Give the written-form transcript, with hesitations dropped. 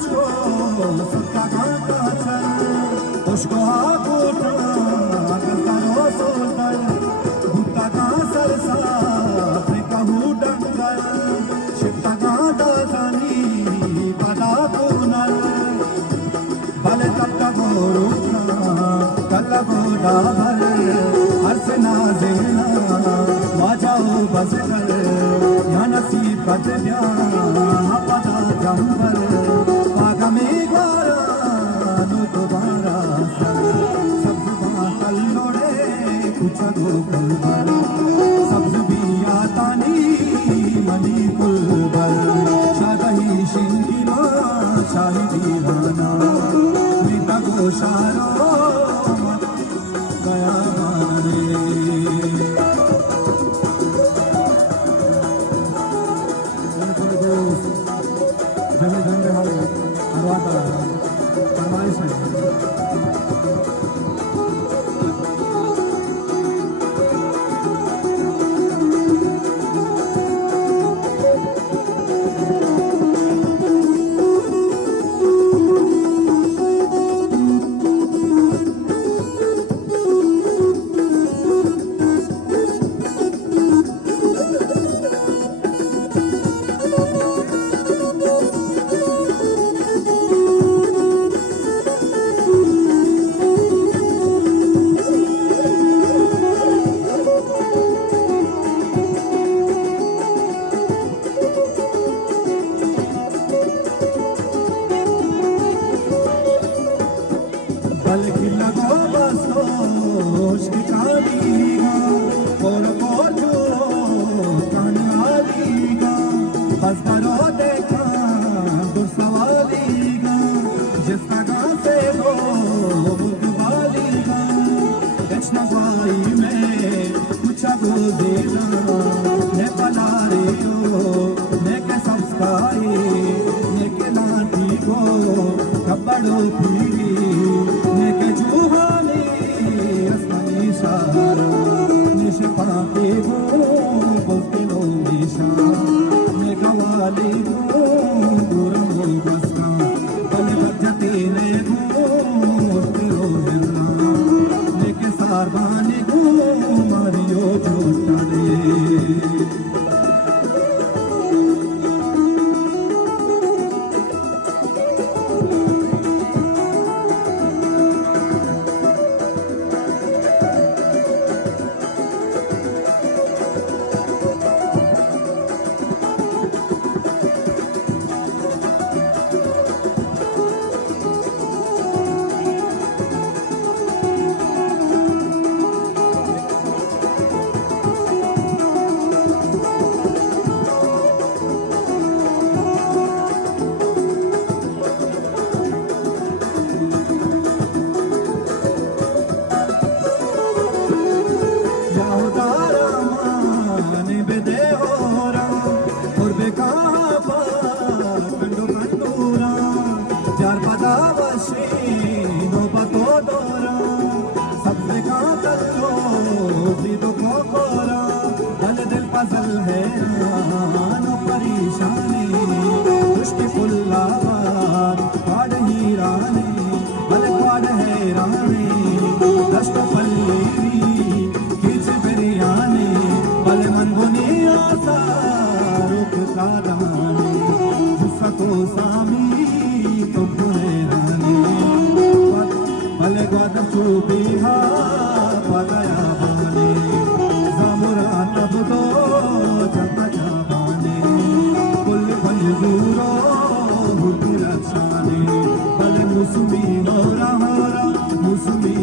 मुझको सबका घाटा चल उसको हाकूटा करो सोल्डर भूता का सरसा कहूँ डंगर शिप्ता का दासानी पदा पुनर बल तब तक रूपना कल्लबो डाभर हर्षना जेना वाजाओ बस कर या नसीबत ब्या पदा जंबर पागमे ग्वारा नो दोबारा सब्ज बातल नोड़े कुछ गो कुलबर सब्ज बिया तानी मनी कुलबर शाही शिंगिना शाही दीवाना मिता गोशारो गया माने Musumi